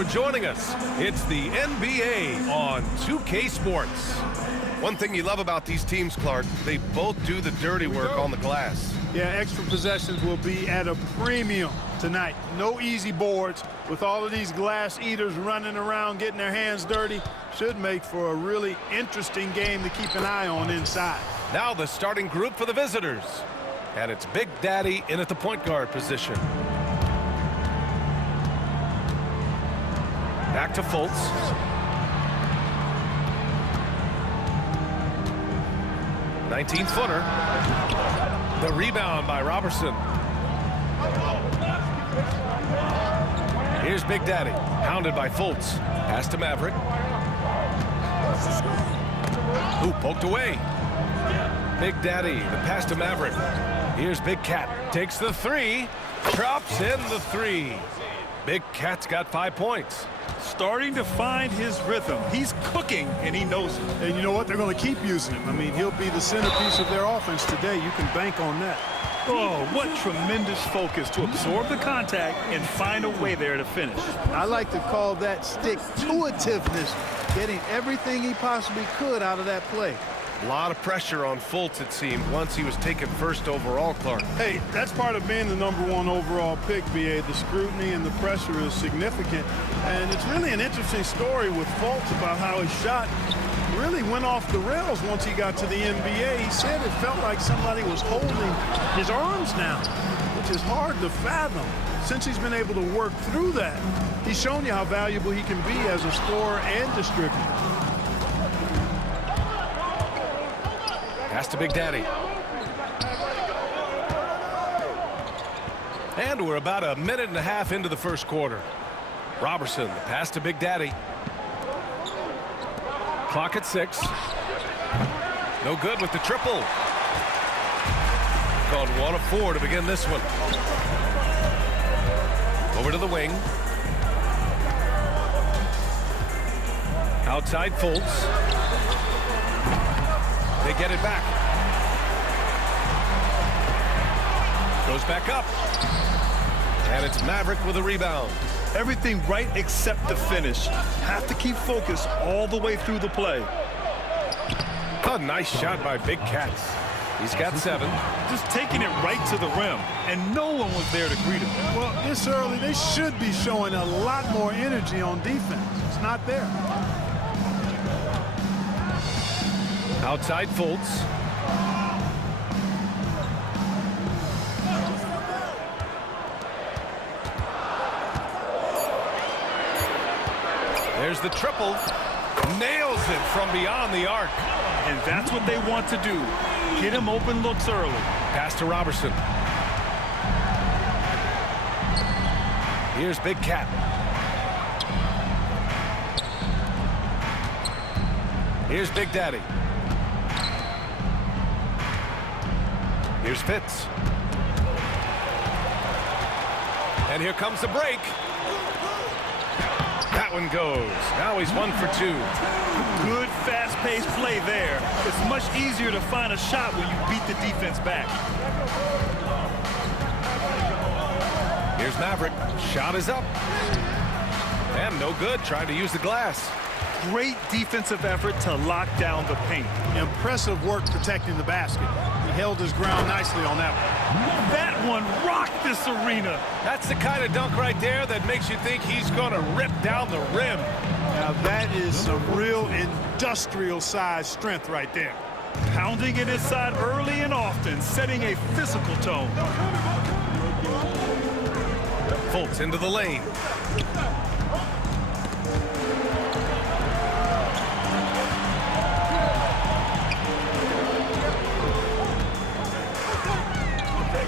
for joining us. It's the NBA on 2K Sports. One thing you love about these teams, Clark, they both do the dirty work on the glass. Yeah, extra possessions will be at a premium tonight. No easy boards. With all of these glass eaters running around, getting their hands dirty, should make for a really interesting game to keep an eye on inside. Now the starting group for the visitors. And it's Big Daddy in at the point guard position. Back to Fultz. (19-footer). The rebound by Robertson. Here's Big Daddy, hounded by Fultz. Pass to Maverick. Ooh, poked away. Big Daddy, the pass to Maverick. Here's Big Cat, takes the three, drops in the three. Big Cat's got 5 points. Starting to find his rhythm. He's cooking, and he knows it. And you know what? They're going to keep using him. I mean, he'll be the centerpiece of their offense today. You can bank on that. Oh, what tremendous focus to absorb the contact and find a way there to finish. I like to call that stick-to-itiveness, getting everything he possibly could out of that play. A lot of pressure on Fultz, it seemed, once he was taken first overall, Clark. Hey, that's part of being the #1 overall pick, B.A. The scrutiny and the pressure is significant. And it's really an interesting story with Fultz about how his shot really went off the rails once he got to the NBA. He said it felt like somebody was holding his arms down, which is hard to fathom. Since he's been able to work through that, he's shown you how valuable he can be as a scorer and distributor. Pass to Big Daddy. And we're about a minute and a half into the first quarter. Robertson, the pass to Big Daddy. Clock at 6. No good with the triple. Gone 1 of 4 to begin this one. Over to the wing. Outside Fultz. They get it back. Goes back up. And it's Maverick with a rebound. Everything right except the finish. Have to keep focused all the way through the play. A nice shot by Big Cat. He's got 7. Just taking it right to the rim, and no one was there to greet him. Well, this early, they should be showing a lot more energy on defense. It's not there. Outside Fultz. There's the triple. Nails it from beyond the arc. And that's what they want to do. Get him open looks early. Pass to Robertson. Here's Big Cat. Here's Big Daddy. Here's Fitz. And here comes the break. That one goes. Now he's 1 for 2. Good fast-paced play there. It's much easier to find a shot when you beat the defense back. Here's Maverick. Shot is up. And no good. Trying to use the glass. Great defensive effort to lock down the paint. Impressive work protecting the basket. He held his ground nicely on that one. That one rocked this arena. That's the kind of dunk right there that makes you think he's going to rip down the rim. Now that is some real industrial size strength right there. Pounding it inside early and often, setting a physical tone. Fultz into the lane.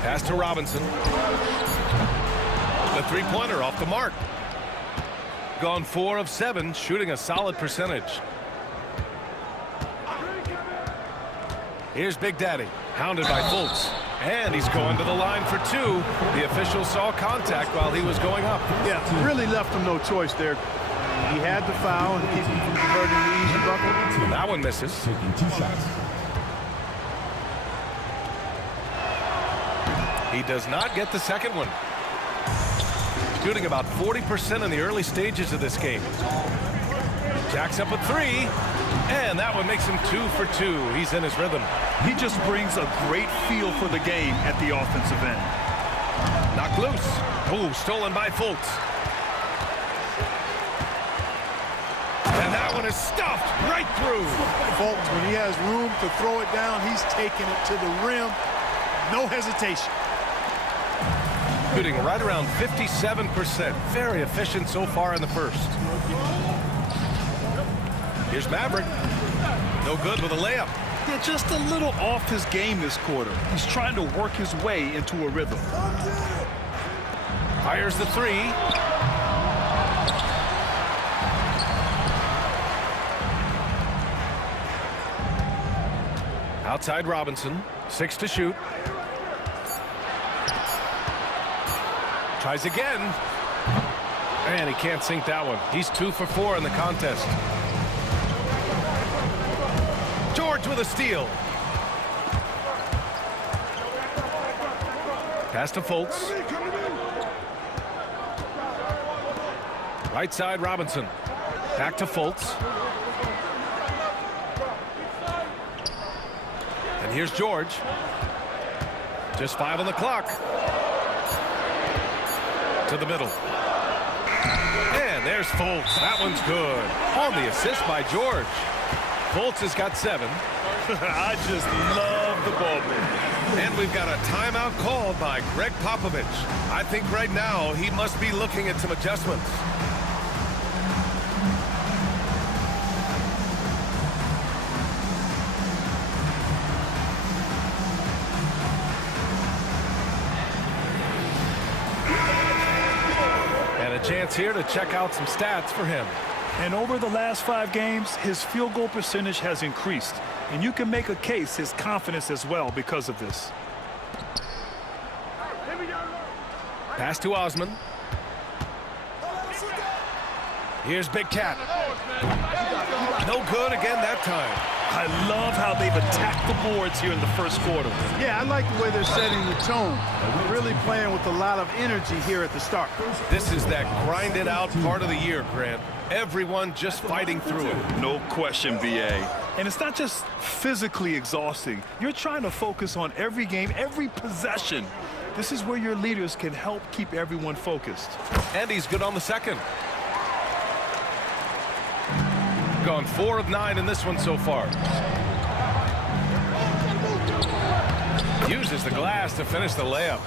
Pass to Robinson. The three-pointer off the mark. Gone 4 of 7, shooting a solid percentage. Here's Big Daddy, hounded by Fultz. And he's going to the line for 2. The official saw contact while he was going up. Yeah, really left him no choice there. He had the foul and keep him from converting the easy bucket. That one misses. Taking 2 shots. He does not get the second one. shooting about 40% in the early stages of this game. Jacks up a three, and that one makes him 2 for 2. He's in his rhythm. He just brings a great feel for the game at the offensive end. Knocked loose. Oh, stolen by Fultz. And that one is stuffed right through. Fultz, when he has room to throw it down, he's taking it to the rim. No hesitation. Shooting right around 57%. Very efficient so far in the first. Here's Maverick. No good with a layup. Yeah, just a little off his game this quarter. He's trying to work his way into a rhythm. Fires the three. Outside Robinson. 6 to shoot. Tries again. And he can't sink that one. He's 2 for 4 in the contest. George with a steal. Pass to Fultz. Right side Robinson. Back to Fultz. And here's George. Just 5 on the clock. To the middle. And there's Fultz. That one's good. On the assist by George. Fultz has got 7. I just love the ball game. And we've got a timeout called by Greg Popovich. I think right now he must be looking at some adjustments. And a chance here to check out some stats for him. And over the last 5 games, his field goal percentage has increased. And you can make a case his confidence as well because of this. Pass to Osman. Here's Big Cat. No good again that time. I love how they've attacked the boards here in the first quarter. Yeah, I like the way they're setting the tone. Really playing with a lot of energy here at the start. This is that grinded out part of the year, Grant. Everyone just fighting through it. No question, BA. And it's not just physically exhausting. You're trying to focus on every game, every possession. This is where your leaders can help keep everyone focused. And he's good on the second. Gone 4 of 9 in this one so far. Uses the glass to finish the layup.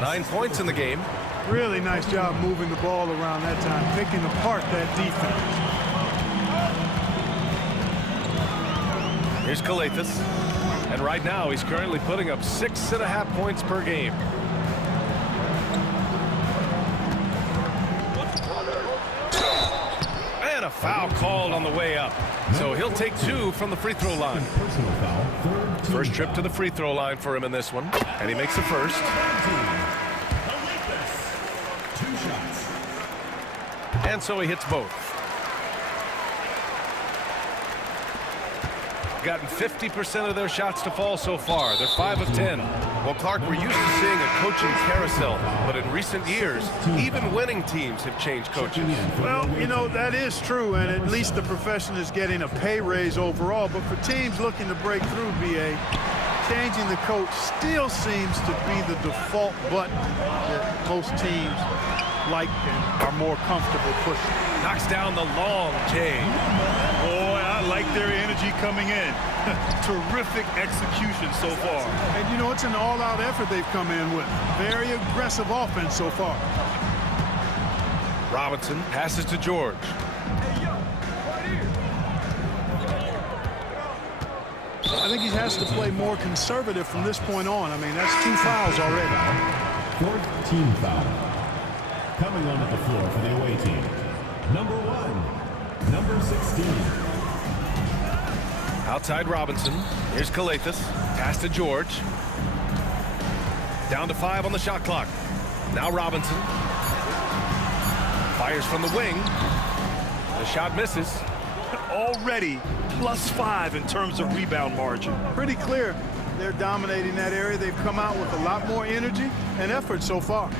9 points in the game. Really nice job moving the ball around that time, picking apart that defense. Here's Calathis. And right now he's currently putting up 6.5 points per game. And a foul called on the way up. So he'll take 2 from the free throw line. First trip to the free throw line for him in this one. And he makes the first. And so he hits both. Gotten 50% of their shots to fall so far. They're 5 of 10. Well, Clark, we're used to seeing a coaching carousel, but in recent years, even winning teams have changed coaches. Well, you know, that is true, and at least the profession is getting a pay raise overall. But for teams looking to break through, BA, changing the coach still seems to be the default button that most teams like and are more comfortable pushing. Knocks down the long J. Boy, I like their energy coming in. Terrific execution so far. And, you know, it's an all-out effort they've come in with. Very aggressive offense so far. Robinson passes to George. I think he has to play more conservative from this point on. I mean, that's 2 fouls already. 4th team foul. Coming onto the floor for the away team. Number 1, number 16. Outside Robinson. Here's Calathis. Pass to George. Down to 5 on the shot clock. Now Robinson. Fires from the wing. The shot misses. Already +5 in terms of rebound margin. Pretty clear they're dominating that area. They've come out with a lot more energy and effort so far.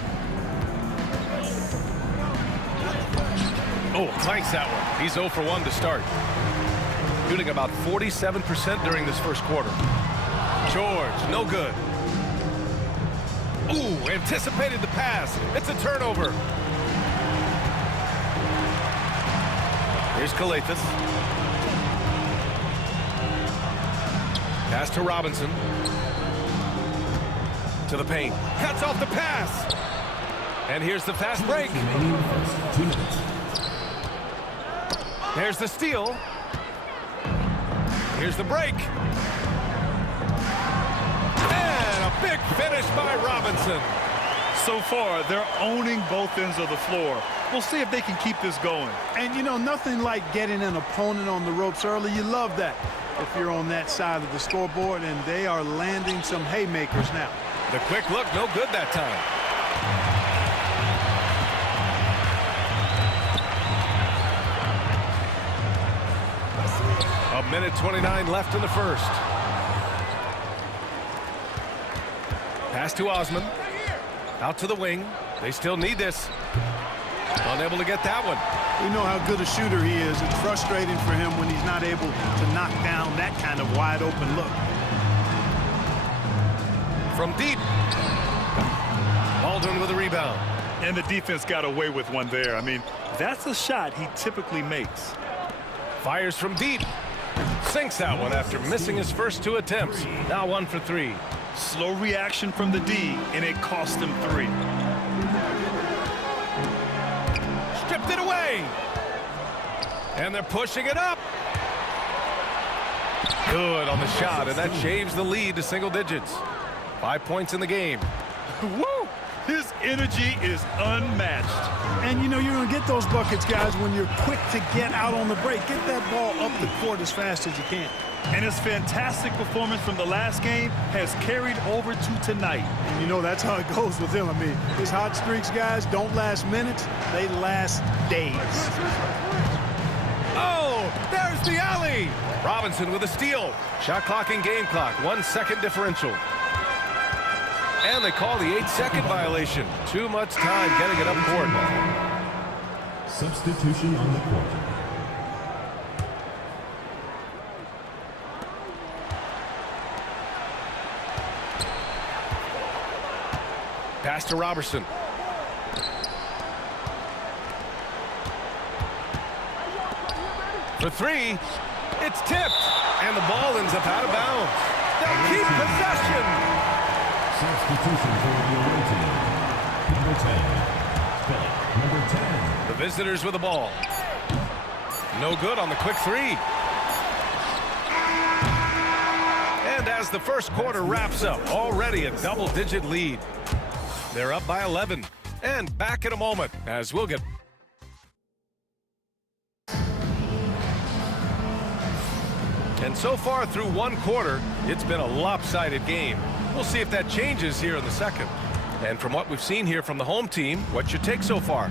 Oh, clanks that one. He's 0 for 1 to start. Shooting about 47% during this first quarter. George, no good. Ooh, anticipated the pass. It's a turnover. Here's Calathis. Pass to Robinson. To the paint. Cuts off the pass. And here's the fast break. There's the steal. Here's the break. And a big finish by Robinson. So far, they're owning both ends of the floor. We'll see if they can keep this going. And, you know, nothing like getting an opponent on the ropes early. You love that if you're on that side of the scoreboard, and they are landing some haymakers now. The quick look, no good that time. A minute 29 left in the first. Pass to Osman. Out to the wing. They still need this. Unable to get that one. We know how good a shooter he is. It's frustrating for him when he's not able to knock down that kind of wide open look. From deep. Baldwin with a rebound. And the defense got away with one there. I mean, that's a shot he typically makes. Fires from deep. Sinks that one after missing his first 2 attempts. Now 1 for 3. Slow reaction from the D, and it cost him 3. Stripped it away. And they're pushing it up. Good on the shot, and that shaves the lead to single digits. 5 points in the game. Woo! His energy is unmatched. And, you know, you're going to get those buckets, guys, when you're quick to get out on the break. Get that ball up the court as fast as you can. And his fantastic performance from the last game has carried over to tonight. And, you know, that's how it goes with him. I mean, his hot streaks, guys, don't last minutes. They last days. Oh, there's the alley. Robinson with a steal. Shot clock and game clock. 1 second differential. And they call the 8-second violation. Too much time getting it up court. Substitution on the court. Pass to Robertson. For 3. It's tipped. And the ball ends up out of bounds. They'll keep possession. Substitution for the away team. Number 10. Philip, number 10. The visitors with the ball. No good on the quick 3. And as the first quarter wraps up, already a double-digit lead. They're up by 11. And back in a moment as we'll get... And so far through 1 quarter, it's been a lopsided game. We'll see if that changes here in the second. And from what we've seen here from the home team, what's your take so far?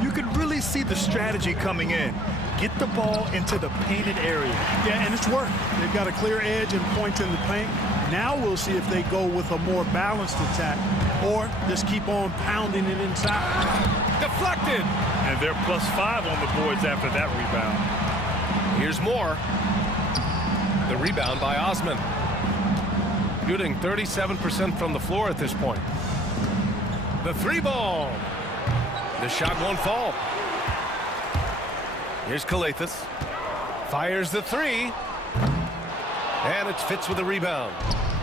You can really see the strategy coming in. Get the ball into the painted area. Yeah, and it's worked. They've got a clear edge and points in the paint. Now we'll see if they go with a more balanced attack or just keep on pounding it inside. Deflected! And they're +5 on the boards after that rebound. Here's more. The rebound by Osman. Shooting 37% from the floor at this point. The 3-ball. The shot won't fall. Here's Calathis. Fires the 3. And it's Fitz with a rebound.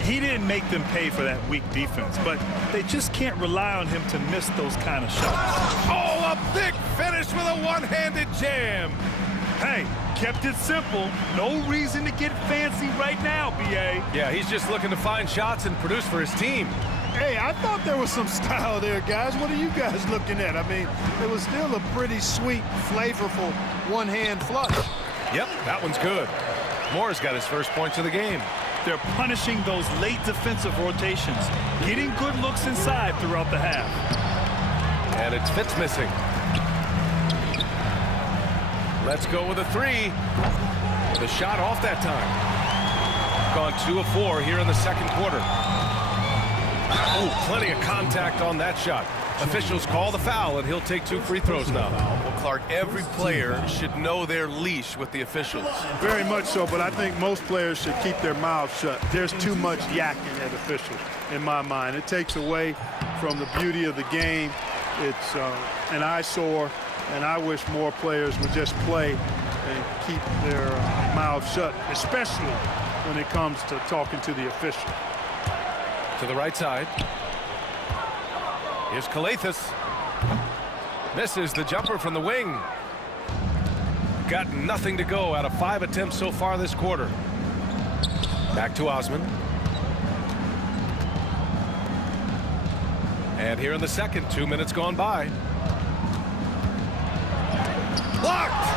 He didn't make them pay for that weak defense, but they just can't rely on him to miss those kind of shots. Oh, a big finish with a one-handed jam. Hey, kept it simple. No reason to get fancy right now, B.A. Yeah, he's just looking to find shots and produce for his team. Hey, I thought there was some style there, guys. What are you guys looking at? I mean, it was still a pretty sweet, flavorful one-hand flush. Yep, that one's good. Moore's got his first points of the game. They're punishing those late defensive rotations, getting good looks inside throughout the half. And it's Fitz missing. Let's go with a 3. The shot off that time. Gone 2 of 4 here in the second quarter. Oh, plenty of contact on that shot. Officials call the foul, and he'll take 2 free throws now. Well, Clark, every player should know their leash with the officials. Very much so, but I think most players should keep their mouths shut. There's too much yakking at officials, in my mind. It takes away from the beauty of the game. It's an eyesore, and I wish more players would just play and keep their mouths shut, especially when it comes to talking to the official. To the right side. Here's Calathis. Misses the jumper from the wing. Got nothing to go out of 5 attempts so far this quarter. Back to Osman. And here in the second, 2 minutes gone by. Blocked!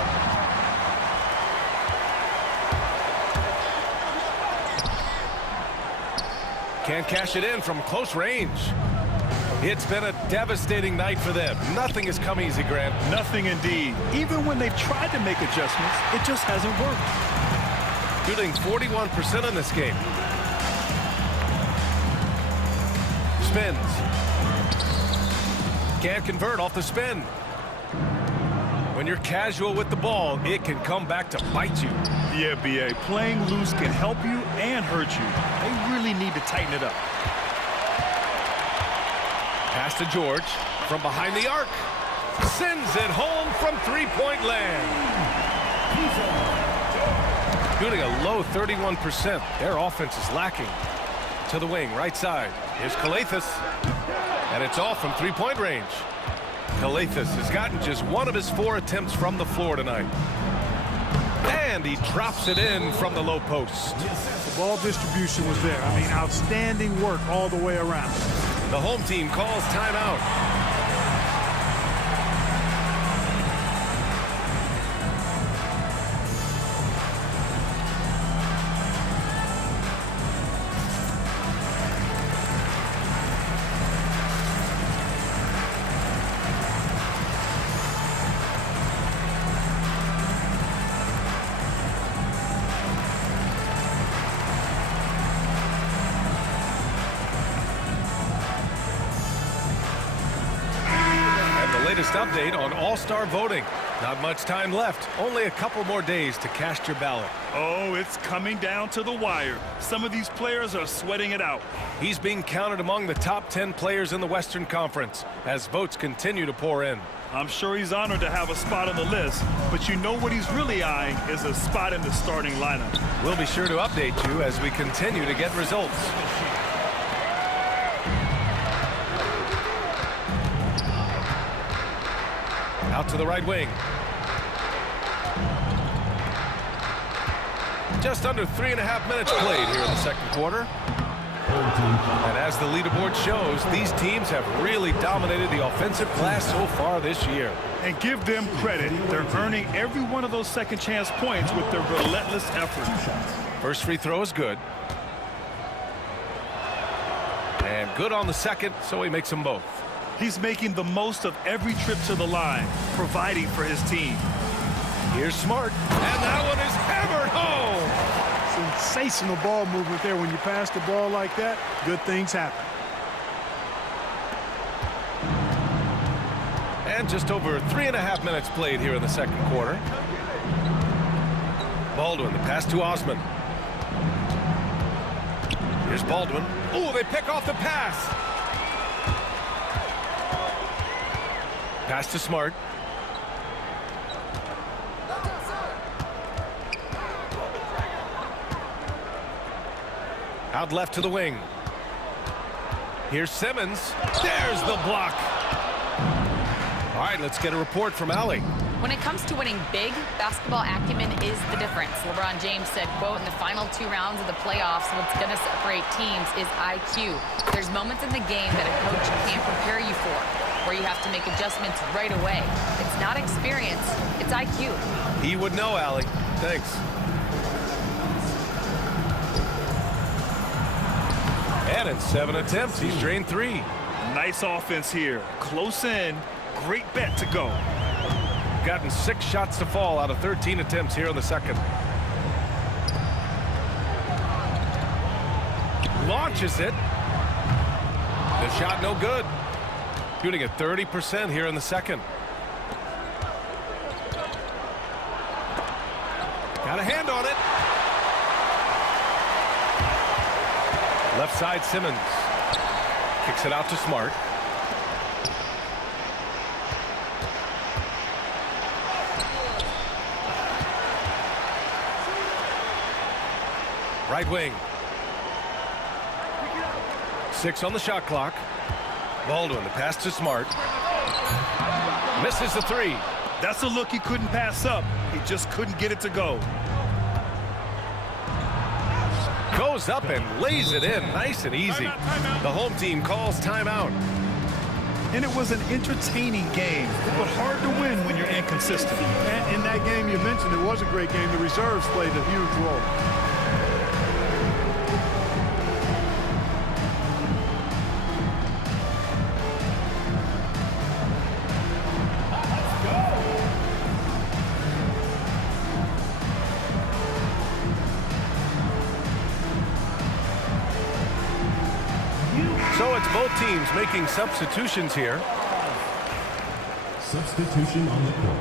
Can't cash it in from close range. It's been a devastating night for them. Nothing has come easy, Grant. Nothing indeed. Even when they've tried to make adjustments, it just hasn't worked. Shooting 41% in this game. Spins. Can't convert off the spin. When you're casual with the ball, it can come back to bite you. Yeah, B.A. Playing loose can help you and hurt you. They really need to tighten it up. Pass to George from behind the arc. Sends it home from 3-point land. Shooting a low 31%. Their offense is lacking. To the wing, right side. Here's Calathis. And it's off from 3-point range. Calathis has gotten just 1 of his 4 attempts from the floor tonight. And he drops it in from the low post. The ball distribution was there. I mean, outstanding work all the way around. The home team calls timeout. Latest update on All-Star voting. Not much time left. Only a couple more days to cast your ballot. Oh, it's coming down to the wire. Some of these players are sweating it out. He's being counted among the top 10 players in the Western Conference as votes continue to pour in. I'm sure he's honored to have a spot on the list, but you know what he's really eyeing is a spot in the starting lineup. We'll be sure to update you as we continue to get results. Out to the right wing. Just under 3.5 minutes played here in the second quarter. And as the leaderboard shows, these teams have really dominated the offensive glass so far this year. And give them credit. They're earning every one of those second chance points with their relentless effort. First free throw is good. And good on the second, so he makes them both. He's making the most of every trip to the line, providing for his team. Here's Smart, and that one is hammered home. Sensational ball movement there. When you pass the ball like that, good things happen. And just over 3.5 minutes played here in the second quarter. Baldwin, the pass to Osman. Here's Baldwin. Oh, they pick off the pass. Pass to Smart. Out left to the wing. Here's Simmons. There's the block. All right, let's get a report from Allie. When it comes to winning big, basketball acumen is the difference. LeBron James said, quote, in the final 2 rounds of the playoffs, what's going to separate teams is IQ. There's moments in the game that a coach can't prepare you for, where you have to make adjustments right away. It's not experience, it's IQ. He would know, Allie. Thanks. And in 7 attempts, he's drained 3. Nice offense here. Close in. Great bet to go. Gotten 6 shots to fall out of 13 attempts here in the second. Launches it. The shot no good. Shooting at 30% here in the second. Got a hand on it. Left side, Simmons. Kicks it out to Smart. Right wing. 6 on the shot clock. Baldwin, the pass to Smart. Misses the 3. That's a look he couldn't pass up. He just couldn't get it to go. Goes up and lays it in nice and easy. The home team calls timeout. And it was an entertaining game, but hard to win when you're inconsistent. And in that game you mentioned, it was a great game. The reserves played a huge role. So it's both teams making substitutions here. Substitution on the court.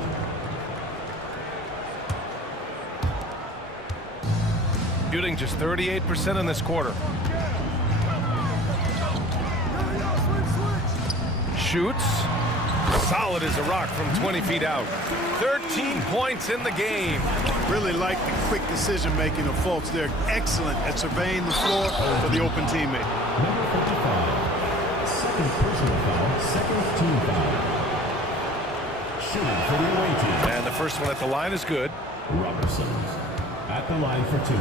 Shooting just 38% in this quarter. Shoots. Solid as a rock from 20 feet out. 13 points in the game. Really like the quick decision-making of Fultz. They're excellent at surveying the floor for the open teammate. Number 55. Second personal foul, second team foul. Shooting for the away team. And the first one at the line is good. Robertson at the line for 2.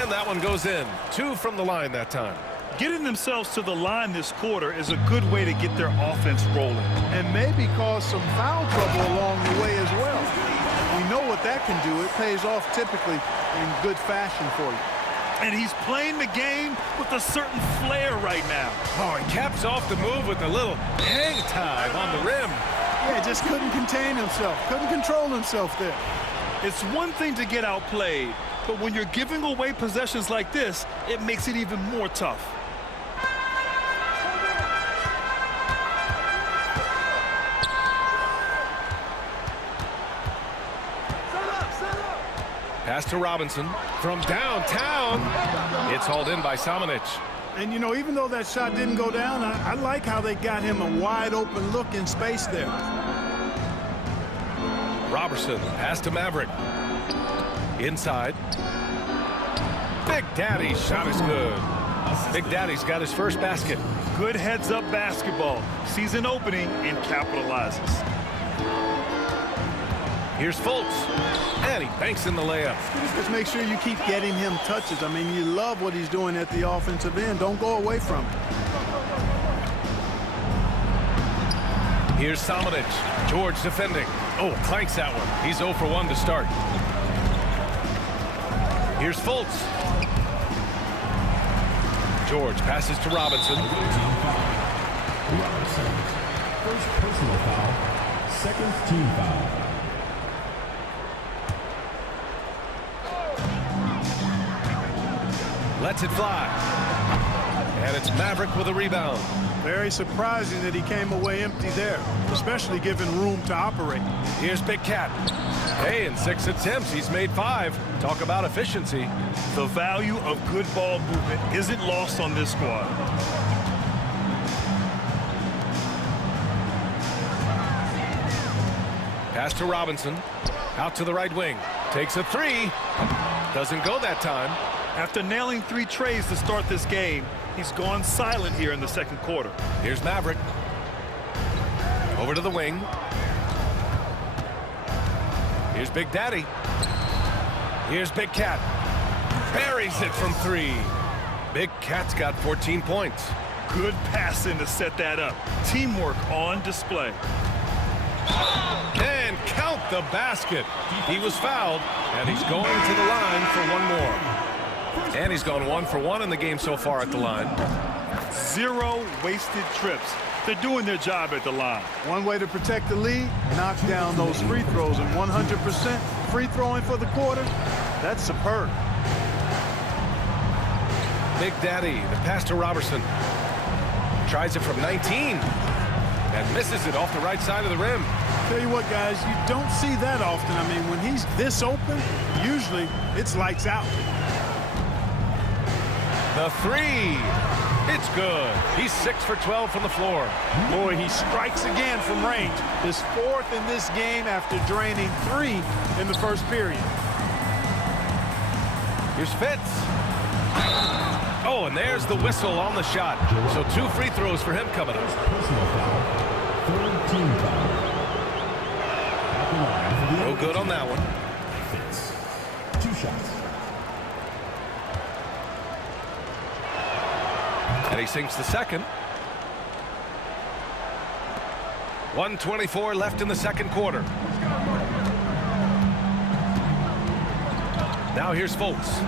And that one goes in. 2 from the line that time. Getting themselves to the line this quarter is a good way to get their offense rolling. And maybe cause some foul trouble along the way as well. We know what that can do. It pays off typically in good fashion for you. And he's playing the game with a certain flair right now. Oh, he caps off the move with a little hang time on the rim. Yeah, just couldn't contain himself. Couldn't control himself there. It's one thing to get outplayed, but when you're giving away possessions like this, it makes it even more tough. Pass to Robinson from downtown. It's hauled in by Samanic. And, you know, even though that shot didn't go down, I like how they got him a wide-open look in space there. Robertson, pass to Maverick. Inside. Big Daddy's shot is good. Big Daddy's got his first basket. Good heads-up basketball. Sees an opening and capitalizes. Here's Fultz. And he banks in the layup. Just make sure you keep getting him touches. I mean, you love what he's doing at the offensive end. Don't go away from it. Here's Samanic. George defending. Oh, clanks that one. He's 0 for 1 to start. Here's Fultz. George passes to Robinson. Robinson. First personal foul, second team foul. Lets it fly. And it's Maverick with a rebound. Very surprising that he came away empty there, especially given room to operate. Here's Big Cat. Hey, in 6 attempts, he's made 5. Talk about efficiency. The value of good ball movement isn't lost on this squad. Pass to Robinson. Out to the right wing. Takes a 3. Doesn't go that time. After nailing 3 trays to start this game, he's gone silent here in the second quarter. Here's Maverick. Over to the wing. Here's Big Daddy. Here's Big Cat. Buries it from 3. Big Cat's got 14 points. Good passing to set that up. Teamwork on display. And count the basket. He was fouled, and he's going to the line for one more. And he's gone 1 for 1 in the game so far at the line. 0 wasted trips. They're doing their job at the line. One way to protect the lead, knock down those free throws, and 100% free throwing for the quarter, that's superb. Big Daddy, the pass to Robertson. Tries it from 19 and misses it off the right side of the rim. Tell you what, guys, you don't see that often. I mean, when he's this open, usually it's lights out. The three. It's good. He's 6 for 12 from the floor. Boy, he strikes again from range. His 4th in this game after draining 3 in the first period. Here's Fitz. Oh, and there's the whistle on the shot. So 2 free throws for him coming up. Personal foul. 3rd team foul. At the line for the No good on that one. Fitz. 2 shots. And he sinks the second. 1:24 left in the second quarter. Now here's Fultz.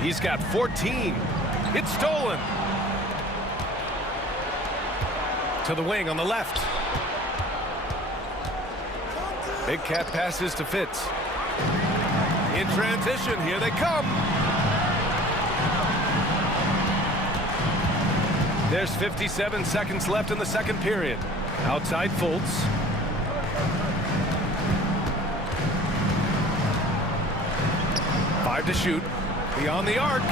He's got 14. It's stolen. To the wing on the left. Big Cat passes to Fitz. In transition, here they come. There's 57 seconds left in the second period. Outside Fultz. Five to shoot. Beyond the arc.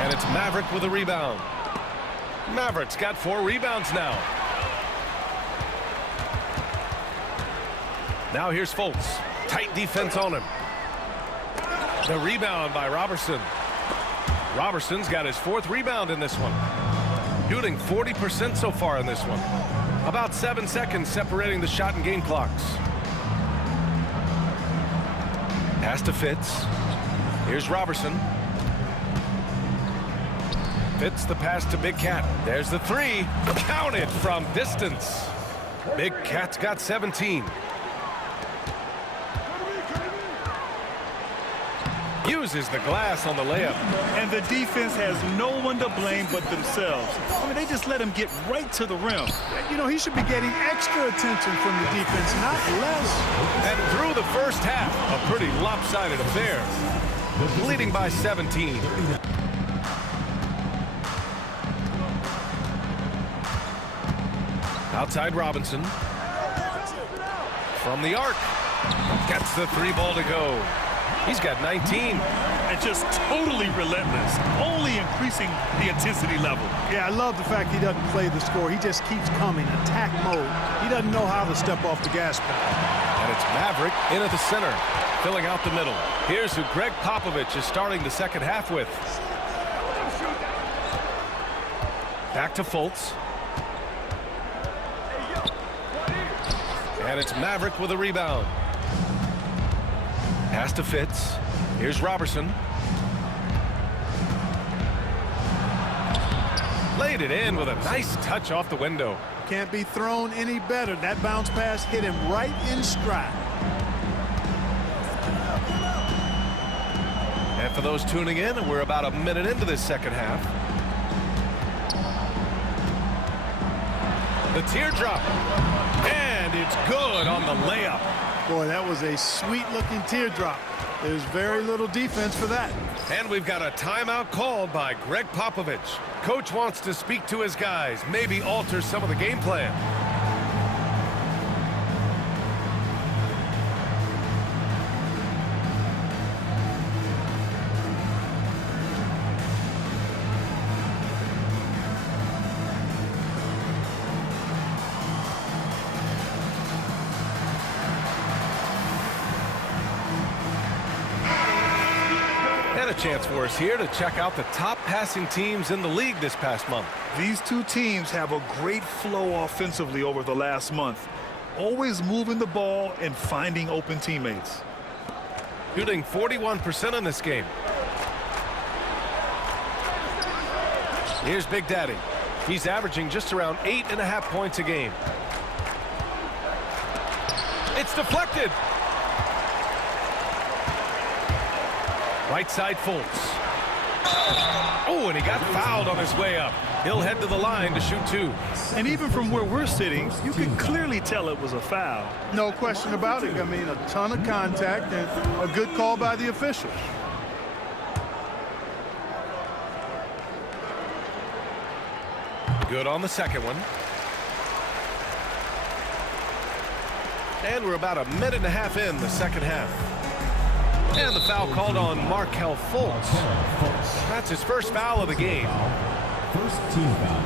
And it's Maverick with a rebound. Maverick's got 4 rebounds now. Now here's Fultz. Tight defense on him. The rebound by Robertson. Robertson's got his 4th rebound in this one. Shooting 40% so far in this one. About 7 seconds separating the shot and game clocks. Pass to Fitz. Here's Robertson. Fitz the pass to Big Cat. There's the 3. Counted from distance. Big Cat's got 17. Uses the glass on the layup. And the defense has no one to blame but themselves. I mean, they just let him get right to the rim. You know, he should be getting extra attention from the defense, not less. And through the first half, a pretty lopsided affair. Leading by 17. Outside Robinson. From the arc. Gets the 3 ball to go. He's got 19. And just totally relentless, only increasing the intensity level. Yeah, I love the fact he doesn't play the score. He just keeps coming, attack mode. He doesn't know how to step off the gas pedal. And it's Maverick in at the center, filling out the middle. Here's who Greg Popovich is starting the second half with. Back to Fultz. And it's Maverick with a rebound. Pass to Fitz. Here's Robertson. Laid it in with a nice touch off the window. Can't be thrown any better. That bounce pass hit him right in stride. And for those tuning in, we're about a minute into this second half. The teardrop. And it's good on the layup. Boy, that was a sweet-looking teardrop. There's very little defense for that. And we've got a timeout called by Greg Popovich. Coach wants to speak to his guys, maybe alter some of the game plan. A chance for us here to check out the top passing teams in the league this past month. These two teams have a great flow offensively over the last month, always moving the ball and finding open teammates. Shooting 41% in this game. Here's Big Daddy. He's averaging just around 8.5 points a game. It's deflected. Right side Fultz. Oh, and he got fouled on his way up. He'll head to the line to shoot 2. And even from where we're sitting, you can clearly tell it was a foul. No question about it. I mean, a ton of contact and a good call by the officials. Good on the second one. And we're about a minute and a half in the second half. And the foul called on Markelle Fultz. That's his first foul of the game. First team foul.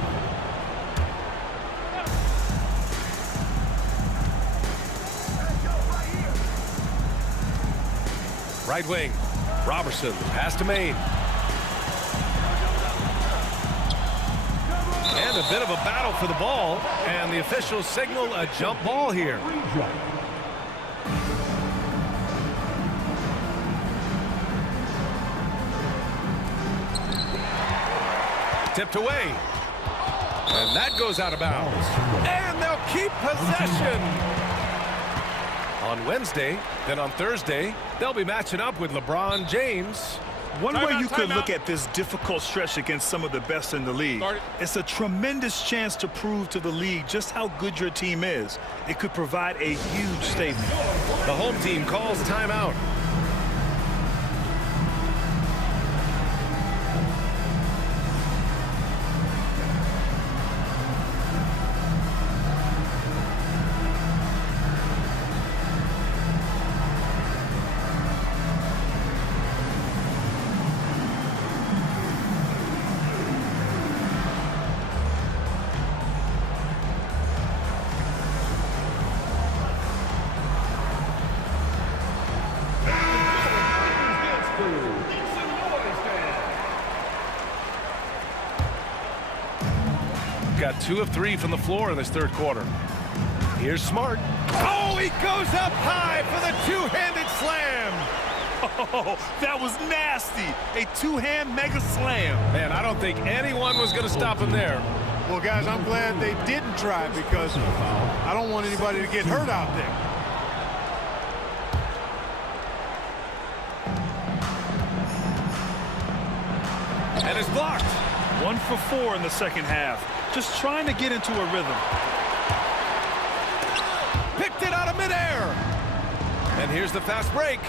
Right wing, Robertson, pass to Maine. And a bit of a battle for the ball, and the officials signal a jump ball here. Tipped away. And that goes out of bounds. And they'll keep possession. On Wednesday, then on Thursday, they'll be matching up with LeBron James. One way you could look at this difficult stretch against some of the best in the league, it's a tremendous chance to prove to the league just how good your team is. It could provide a huge statement. The home team calls timeout. Got 2 of 3 from the floor in this third quarter. Here's Smart. Oh, he goes up high for the two-handed slam. Oh, that was nasty. A two-hand mega slam. Man, I don't think anyone was going to stop him there. Well, guys, I'm glad they didn't try because I don't want anybody to get hurt out there. And it's blocked. 1 for 4 in the second half. Just trying to get into a rhythm. Picked it out of midair. And here's the fast break.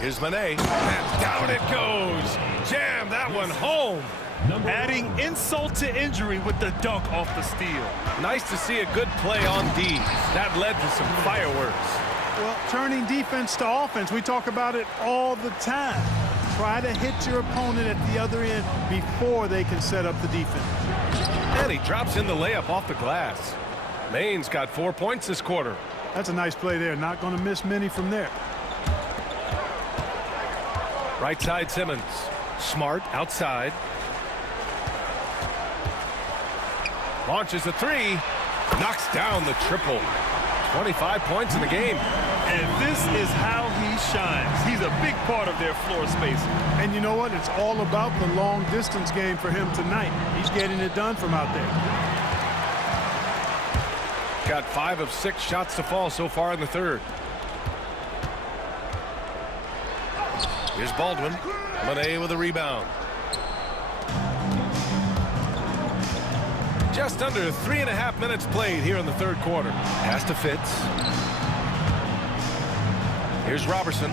Here's Manet. And down it goes. Jam that one home. Adding insult to injury with the dunk off the steal. Nice to see a good play on D. That led to some fireworks. Well, turning defense to offense, we talk about it all the time. Try to hit your opponent at the other end before they can set up the defense. And he drops in the layup off the glass. Maine's got 4 points this quarter. That's a nice play there. Not going to miss many from there. Right side Simmons. Smart outside. Launches a 3. Knocks down the triple. 25 points in the game. And this is how he shines. He's a big part of their floor space. And you know what? It's all about the long distance game for him tonight. He's getting it done from out there. Got 5 of 6 shots to fall so far in the third. Here's Baldwin. Manet with a rebound. Just under 3.5 minutes played here in the third quarter. Pass to Fitz. Here's Robertson.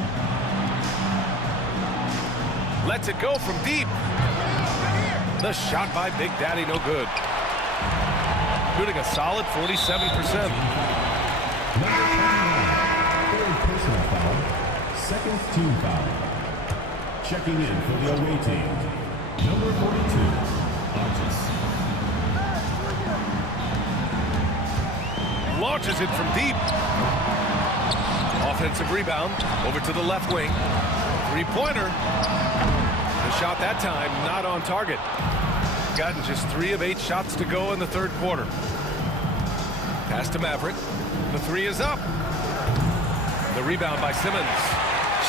Lets it go from deep. The shot by Big Daddy, no good. Shooting a solid 47%. Third personal foul. Second team foul. Checking in for the away team. Number 42, Artis. Launches it from deep. Offensive rebound over to the left wing. Three-pointer. The shot that time not on target. Gotten just 3 of 8 shots to go in the third quarter. Pass to Maverick. The 3 is up. The rebound by Simmons.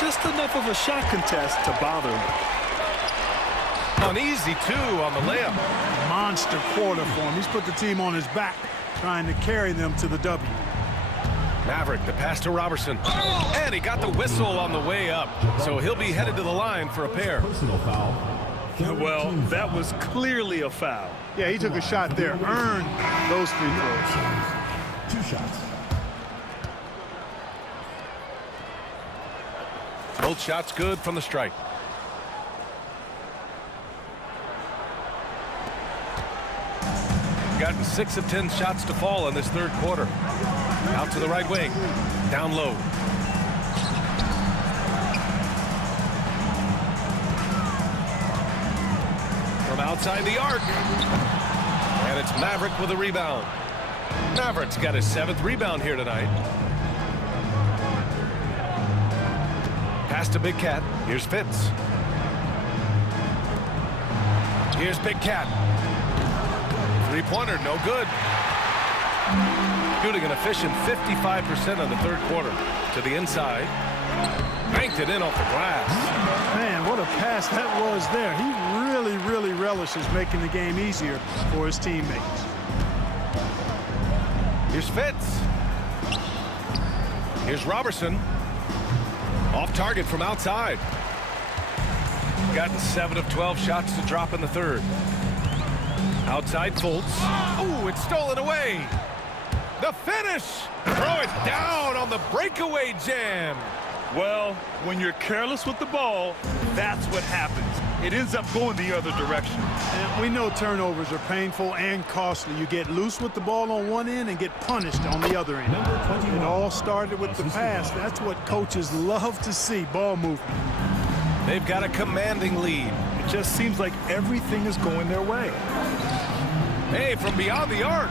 Just enough of a shot contest to bother him. An easy 2 on the layup. Monster quarter for him. He's put the team on his back, trying to carry them to the W. Maverick, the pass to Robertson. And he got the whistle on the way up. So he'll be headed to the line for a pair. Personal foul. Well, that was clearly a foul. Yeah, he took a shot there. Earned those free throws. 2 shots. Both shots good from the strike. Gotten 6 of 10 shots to fall in this third quarter. Out to the right wing. Down low. From outside the arc. And it's Maverick with a rebound. Maverick's got his 7th rebound here tonight. Pass to Big Cat. Here's Fitz. Here's Big Cat. Three-pointer, no good. Shooting an efficient 55% in the third quarter. To the inside. Banked it in off the glass. Man, what a pass that was there. He really relishes making the game easier for his teammates. Here's Fitz. Here's Robertson. Off target from outside. Gotten 7 of 12 shots to drop in the third. Outside Fultz. Oh, it's stolen away. The finish. Throw it down on the breakaway jam. Well, when you're careless with the ball, that's what happens. It ends up going the other direction. And we know turnovers are painful and costly. You get loose with the ball on one end and get punished on the other end. It all started with the pass. That's what coaches love to see, ball movement. They've got a commanding lead. It just seems like everything is going their way. Hey, from beyond the arc.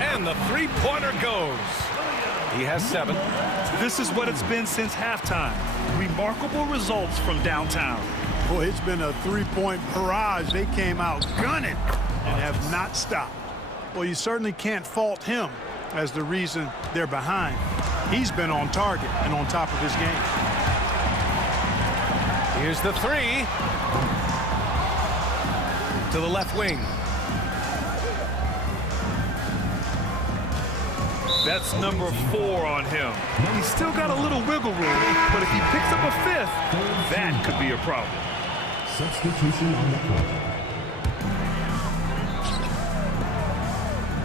And the three-pointer goes. He has 7. This is what it's been since halftime. Remarkable results from downtown. Boy, it's been a three-point barrage. They came out gunning and have not stopped. Well, you certainly can't fault him as the reason they're behind. He's been on target and on top of his game. Here's the 3. To the left wing. That's number 4 on him. He's still got a little wiggle room, but if he picks up a 5th, that could be a problem. Substitution on the court.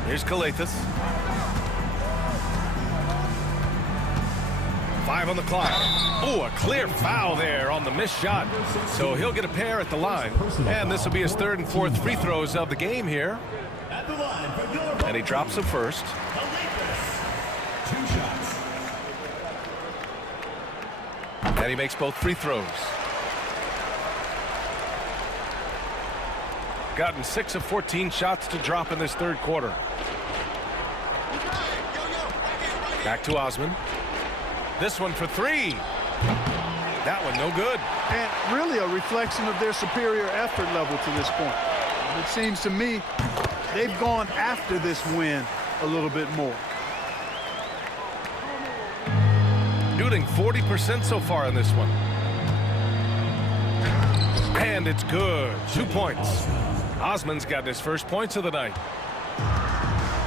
Here's Calathis. 5 on the clock. Oh, a clear foul there on the missed shot. So he'll get a pair at the line. And this will be his 3rd and 4th free throws of the game here. And he drops them first. 2 shots. And he makes both free throws. Gotten 6 of 14 shots to drop in this third quarter. Back to Osman. This one for 3. That one no good. And really a reflection of their superior effort level to this point. It seems to me they've gone after this win a little bit more. Shooting 40% so far in this one. And it's good. 2 points. Osman's gotten his first points of the night.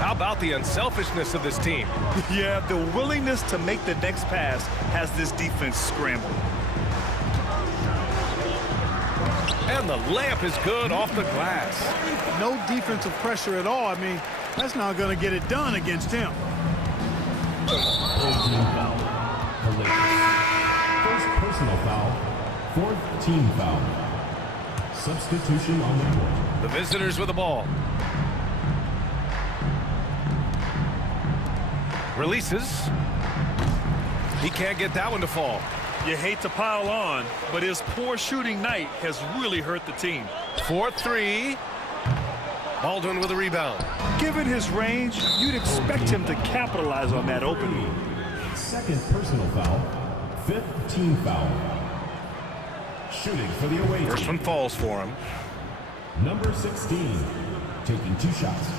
How about the unselfishness of this team? Yeah, the willingness to make the next pass has this defense scrambled. And the layup is good off the glass. No defensive pressure at all. I mean, that's not going to get it done against him. 18 foul. First personal foul. 4th team foul. Substitution on the court. The visitors with the ball. Releases. He can't get that one to fall. You hate to pile on, but his poor shooting night has really hurt the team. 4-3. Baldwin with a rebound. Given his range, you'd expect him to capitalize on that opening. 2nd personal foul. 5th team foul. Shooting for the away First team. one falls for him. Number 16, taking 2 shots.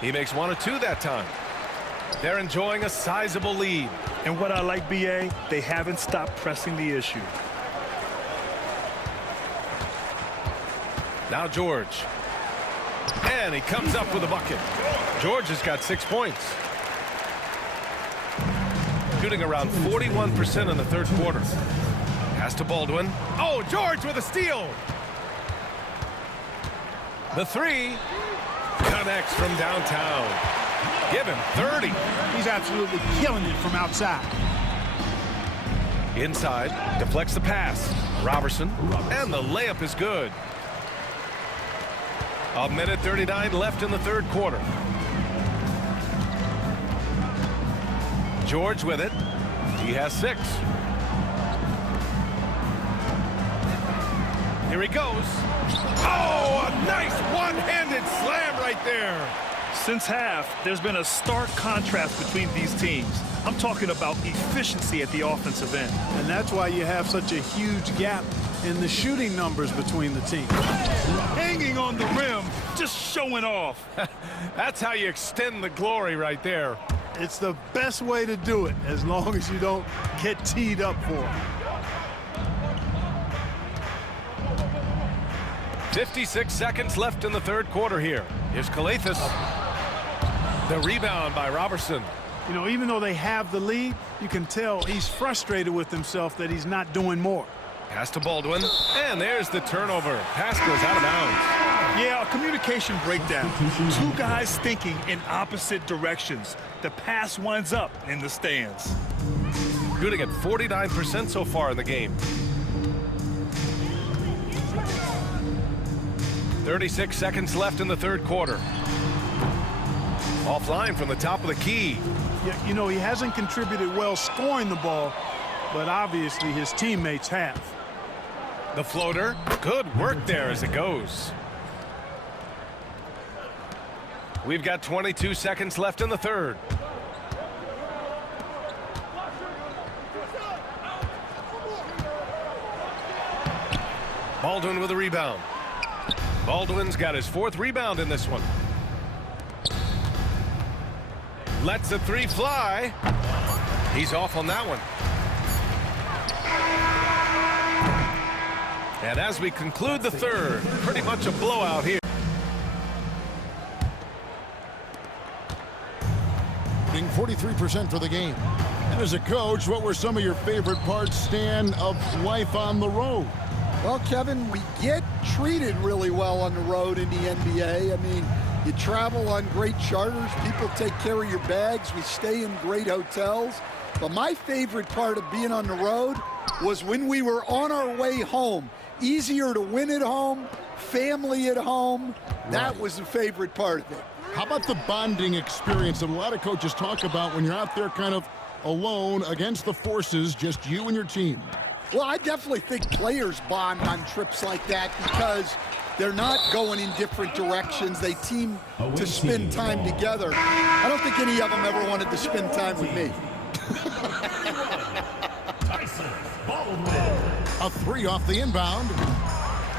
He makes 1 of 2 that time. They're enjoying a sizable lead. And what I like, BA, they haven't stopped pressing the issue. Now George. And he comes up with a bucket. George has got 6 points. Shooting around 41% in the third quarter. Pass to Baldwin. Oh, George with a steal. The 3 connects from downtown. Give him 30. He's absolutely killing it from outside. Inside, deflects the pass. Robertson, and the layup is good. A minute 39 left in the third quarter. George with it. He has 6. Here he goes. Oh, a nice one-handed slam right there. Since half, there's been a stark contrast between these teams. I'm talking about efficiency at the offensive end. And that's why you have such a huge gap in the shooting numbers between the teams. Hanging on the rim, just showing off. That's how you extend the glory right there. It's the best way to do it, as long as you don't get teed up for it. 56 seconds left in the third quarter here. Here's Calathis. The rebound by Robertson. You know, even though they have the lead, you can tell he's frustrated with himself that he's not doing more. Pass to Baldwin, and there's the turnover. Pass goes out of bounds. Yeah, a communication breakdown. Two guys thinking in opposite directions. The pass winds up in the stands. Shooting at 49% so far in the game. 36 seconds left in the third quarter. Offline from the top of the key. Yeah, you know, he hasn't contributed well scoring the ball, but obviously his teammates have. The floater. Good work there as it goes. We've got 22 seconds left in the third. Baldwin with a rebound. Baldwin's got his 4th rebound in this one. Lets the 3 fly. He's off on that one. And as we conclude the third, pretty much a blowout here. 43% for the game. And as a coach, what were some of your favorite parts, Stan, of life on the road? Well, Kevin, we get treated really well on the road in the NBA. I mean, you travel on great charters. People take care of your bags. We stay in great hotels. But my favorite part of being on the road was when we were on our way home. Easier to win at home, family at home. That was the favorite part of it. How about the bonding experience that a lot of coaches talk about when you're out there kind of alone against the forces, just you and your team? Well, I definitely think players bond on trips like that because they're not going in different directions. They team to spend time together. I don't think any of them ever wanted to spend time with me. A 3 off the inbound.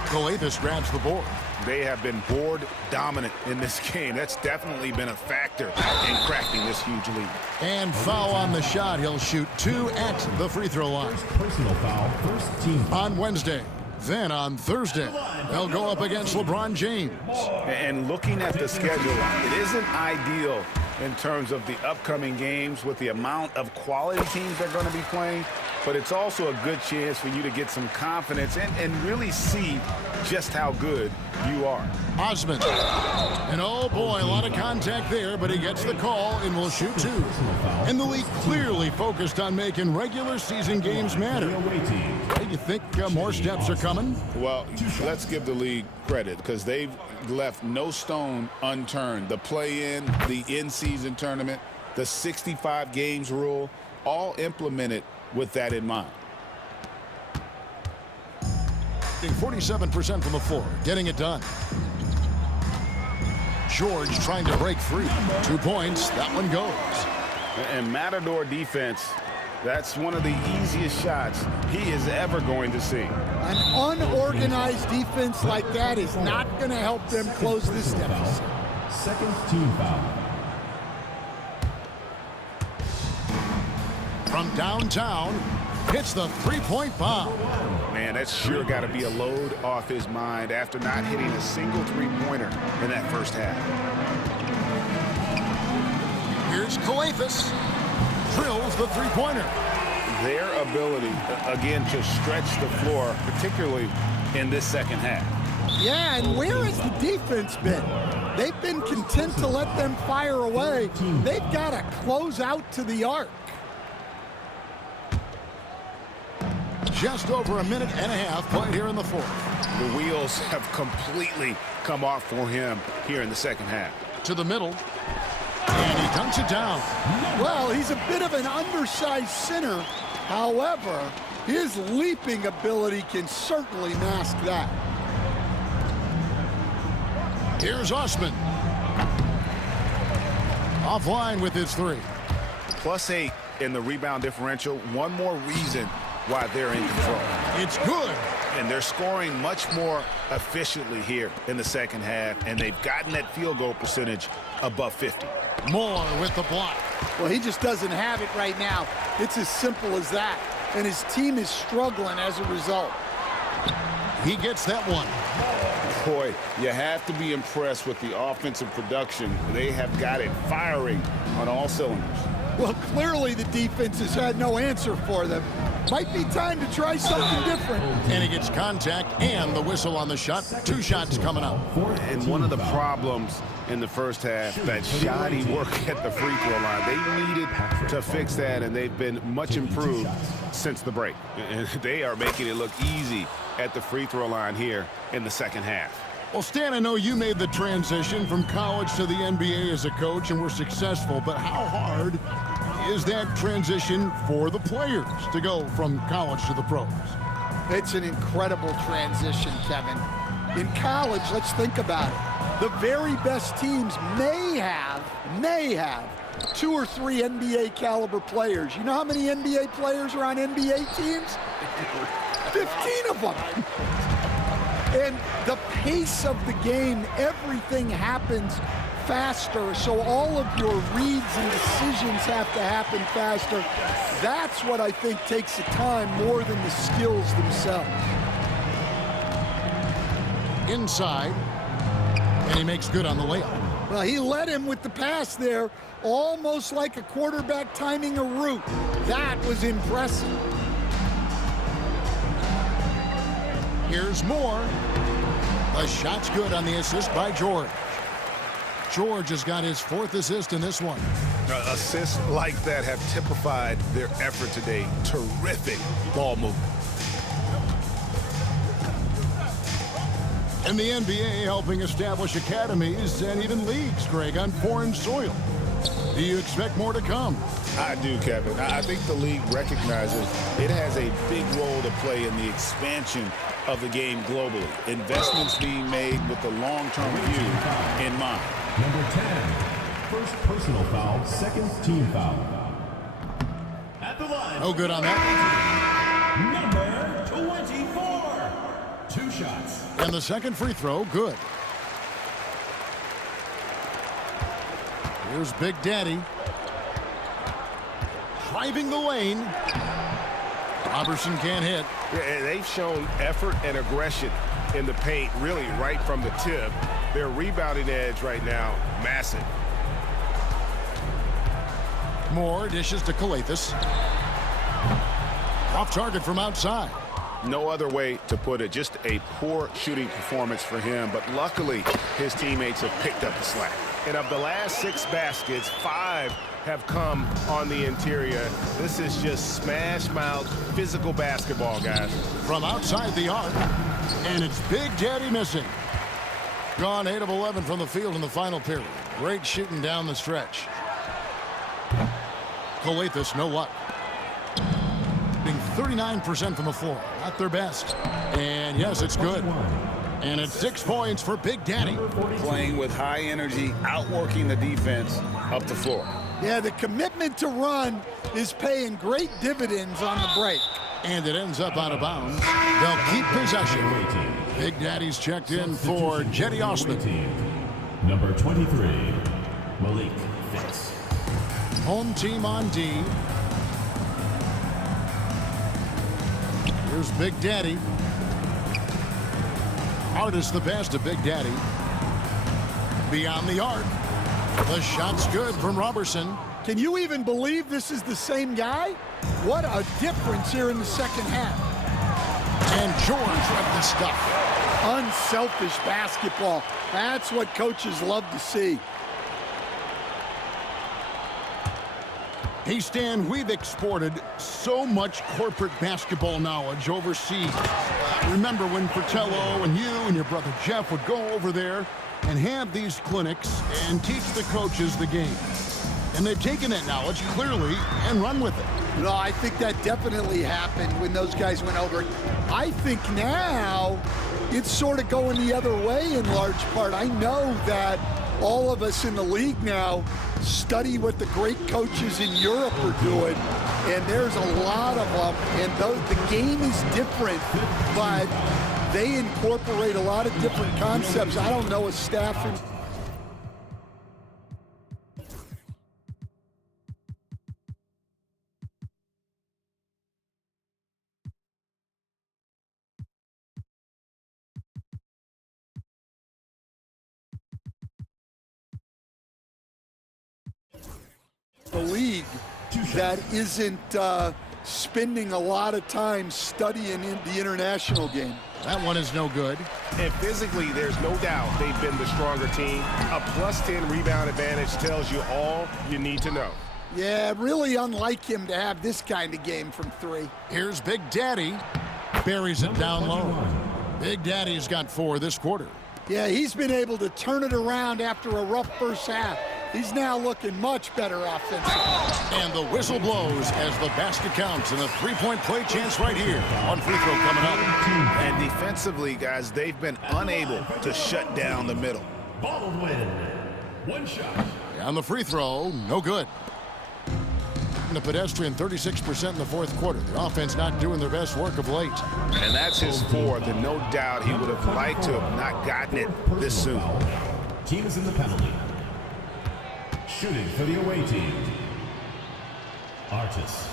Calathis grabs the board. They have been board dominant in this game. That's definitely been a factor in cracking this huge lead. And foul on the shot. He'll shoot 2 at the free throw line. Personal foul, first team. On Wednesday. Then on Thursday, they'll go up against LeBron James. And looking at the schedule, it isn't ideal in terms of the upcoming games with the amount of quality teams they're going to be playing, but it's also a good chance for you to get some confidence and really see just how good you are. Osmond. And oh boy, a lot of contact there, but he gets the call and will shoot 2. And the league clearly focused on making regular season games matter. Do you think more steps are coming? Well, let's give the league credit because they've left no stone unturned. The play-in, the in-season tournament, the 65 games rule, all implemented with that in mind. 47% from the floor, getting it done. George trying to break free. 2 points, that one goes. And Matador defense, that's one of the easiest shots he is ever going to see. An unorganized defense like that is not going to help them close this deficit. Second team foul. From downtown, hits the 3-point bomb. Man, that's sure got to be a load off his mind after not hitting a single 3-pointer in that first half. Here's Calathis. Drills the 3-pointer. Their ability, again, to stretch the floor, particularly in this second half. Yeah, and where has the defense been? They've been content to let them fire away. They've got to close out to the arc. Just over a minute and a half played here in the fourth. The wheels have completely come off for him here in the second half. To the middle. And he dunks it down. Well, he's a bit of an undersized center. However, his leaping ability can certainly mask that. Here's Osman. Offline with his three. +8 in the rebound differential. One more reason why they're in control. It's good. And they're scoring much more efficiently here in the second half, and they've gotten that field goal percentage above 50. Moore with the block. Well, he just doesn't have it right now. It's as simple as that. And his team is struggling as a result. He gets that one. Boy, you have to be impressed with the offensive production. They have got it firing on all cylinders. Well, clearly the defense has had no answer for them. Might be time to try something different. And he gets contact and the whistle on the shot. 2 shots coming up. And one of the problems in the first half, that shoddy work at the free throw line. They needed to fix that, and they've been much improved since the break. And they are making it look easy at the free throw line here in the second half. Well, Stan, I know you made the transition from college to the NBA as a coach and were successful, but how hard is that transition for the players to go from college to the pros? It's an incredible transition, Kevin. In college, let's think about it. The very best teams may have 2 or 3 NBA caliber players. You know how many NBA players are on NBA teams? 15 of them. And the pace of the game, everything happens faster, so all of your reads and decisions have to happen faster. That's what I think takes the time more than the skills themselves. Inside, and he makes good on the layup. Well, he led him with the pass there, almost like a quarterback timing a route. That was impressive. Here's Moore. The shot's good on the assist by George. George has got his 4th assist in this one. Assists like that have typified their effort today. Terrific ball movement. And the NBA helping establish academies and even leagues, Greg, on foreign soil. Do you expect more to come? I do, Kevin. I think the league recognizes it has a big role to play in the expansion of the game globally. Investments being made with the long-term view in mind. Number 10, first personal foul, second team foul. At the line. No good on that. Number 24, 2 shots. And the second free throw, good. Here's Big Daddy. Driving the lane. Robertson can't hit. Yeah, they've shown effort and aggression in the paint, really right from the tip. Their rebounding edge right now, massive. Moore dishes to Calathis. Off target from outside. No other way to put it. Just a poor shooting performance for him, but luckily his teammates have picked up the slack. And of the last 6 baskets, 5 have come on the interior. This is just smash mouth physical basketball, guys. From outside the arc, and it's Big Daddy missing. Gone 8 of 11 from the field in the final period. Great shooting down the stretch. Calathis, no luck. Being 39% from the floor, not their best. And yes, it's good. And it's 6 points for Big Daddy. Playing with high energy, outworking the defense up the floor. Yeah, the commitment to run is paying great dividends on the break. And it ends up out of bounds. They'll keep possession. Big Daddy's checked in for Jetty Osman. Number 23, Malik Fitz. Home team on D. Here's Big Daddy. Hardest the pass to Big Daddy. Beyond the arc. The shot's good from Robertson. Can you even believe this is the same guy? What a difference here in the second half. And George read the stuff. Unselfish basketball. That's what coaches love to see. Hey, Stan, we've exported so much corporate basketball knowledge overseas. Remember when Fratello and you and your brother Jeff would go over there and have these clinics and teach the coaches the game? And they've taken that knowledge clearly and run with it. No, I think that definitely happened when those guys went over. I think now it's sort of going the other way in large part. I know that all of us in the league now study what the great coaches in Europe are doing, and there's a lot of them, and the game is different, but they incorporate a lot of different concepts. I don't know a staff in the league that isn't spending a lot of time studying in the international game. That one is no good. And physically, there's no doubt they've been the stronger team. A +10 rebound advantage tells you all you need to know. Yeah, really unlike him to have this kind of game from three. Here's Big Daddy. Buries it down low. Big Daddy's got 4 this quarter. Yeah, he's been able to turn it around after a rough first half. He's now looking much better offensively. And the whistle blows as the basket counts, and a three-point play chance right here. One free throw coming up. And defensively, guys, they've been unable to shut down the middle. Baldwin, 1 shot. On the free throw, no good. And a pedestrian 36% in the fourth quarter. The offense not doing their best work of late. And that's his 4th, and no doubt he would have liked to have not gotten it this soon. Team is in the penalty. Shooting for the away team. Artis,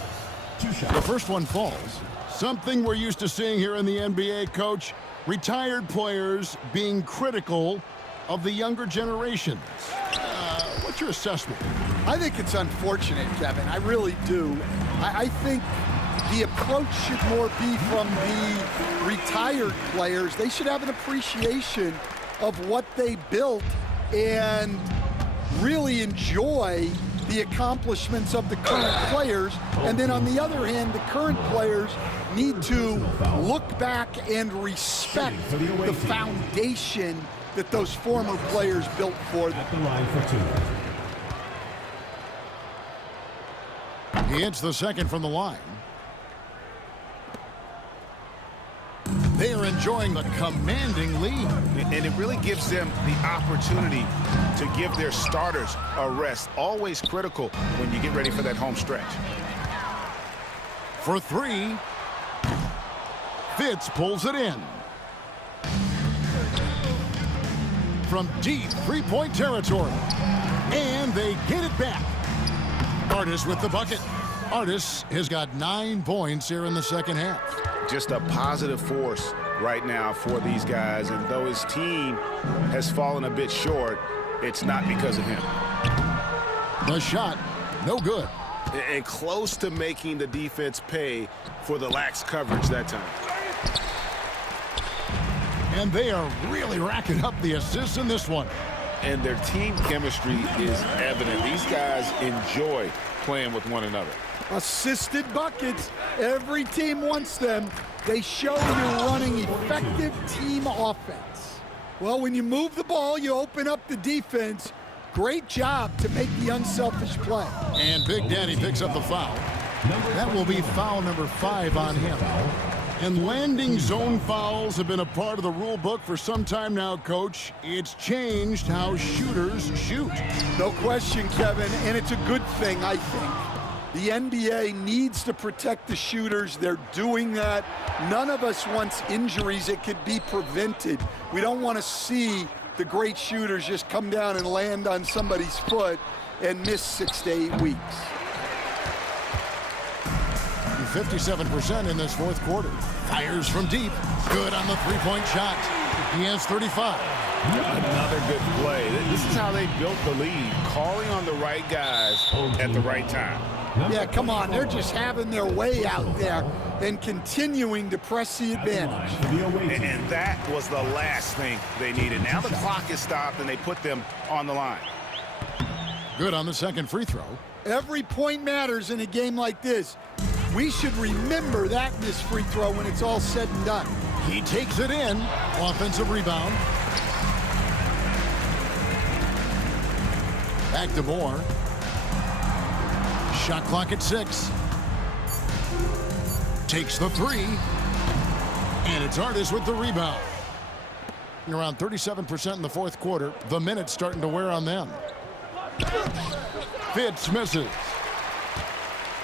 2 shots. The first one falls. Something we're used to seeing here in the NBA, Coach. Retired players being critical of the younger generations. What's your assessment? I think it's unfortunate, Kevin. I really do. I think the approach should more be from the retired players. They should have an appreciation of what they built and really enjoy the accomplishments of the current players. And then on the other hand, the current players need to look back and respect the foundation that those former players built for them. At the line for 2. He hits the second from the line. They are enjoying the commanding lead. And it really gives them the opportunity to give their starters a rest. Always critical when you get ready for that home stretch. For 3. Fitz pulls it in. From deep three-point territory. And they get it back. Artis with the bucket. Artis has got 9 points here in the second half. Just a positive force right now for these guys, and though his team has fallen a bit short, it's not because of him. The shot, no good. And close to making the defense pay for the lax coverage that time. And they are really racking up the assists in this one. And their team chemistry is evident. These guys enjoy playing with one another. Assisted buckets. Every team wants them. They show you're running effective team offense. Well, when you move the ball, you open up the defense. Great job to make the unselfish play. And Big Daddy picks up the foul. That will be foul number 5 on him. And landing zone fouls have been a part of the rule book for some time now, Coach. It's changed how shooters shoot. No question, Kevin, and it's a good thing, I think. The NBA needs to protect the shooters. They're doing that. None of us wants injuries that could be prevented. We don't want to see the great shooters just come down and land on somebody's foot and miss 6 to 8 weeks. 57% in this fourth quarter. Fires from deep. Good on the three-point shot. He has 35. Another good play. This is how they built the lead, calling on the right guys at the right time. Yeah, come on. They're just having their way out there and continuing to press the advantage. And that was the last thing they needed. Now the clock is stopped, and they put them on the line. Good on the second free throw. Every point matters in a game like this. We should remember that in this free throw when it's all said and done. He takes it in. Offensive rebound. Back to Moore. Shot clock at 6. Takes the 3. And it's Artis with the rebound. Around 37% in the fourth quarter. The minutes starting to wear on them. Fitz misses.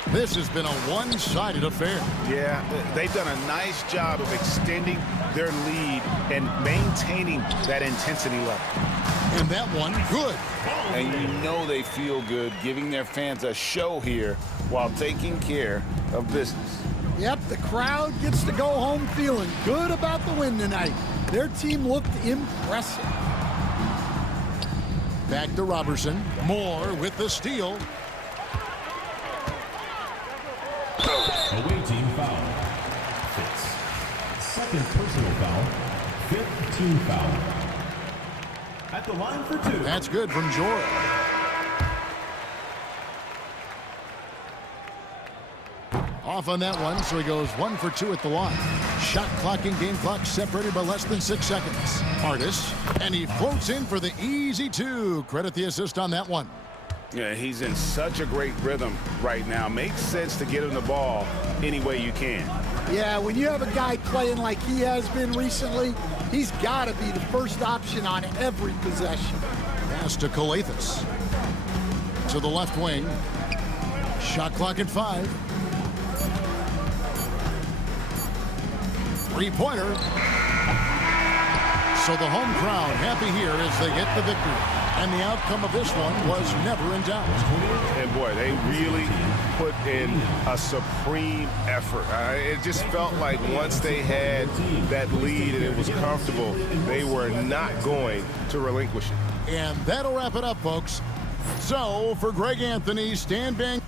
This has been a one-sided affair. Yeah, they've done a nice job of extending their lead and maintaining that intensity level. And that one, good. And you know they feel good giving their fans a show here while taking care of business. Yep, the crowd gets to go home feeling good about the win tonight. Their team looked impressive. Back to Robertson. Moore with the steal. Away team foul. Fitz. Second personal foul. Fifth team foul. At the line for 2. That's good from George. Off on that one, so he goes 1 for 2 at the line. Shot clock and game clock separated by less than 6 seconds. Artis, and he floats in for the easy 2. Credit the assist on that one. Yeah, he's in such a great rhythm right now. Makes sense to get him the ball any way you can. Yeah, when you have a guy playing like he has been recently, he's got to be the first option on every possession. Pass to Calathis. To the left wing. Shot clock at 5. Three-pointer. So the home crowd happy here as they get the victory. And the outcome of this one was never in doubt. And boy, they really put in a supreme effort. It just felt like once they had that lead and it was comfortable, they were not going to relinquish it. And that'll wrap it up, folks. So for Greg Anthony, Stan Van...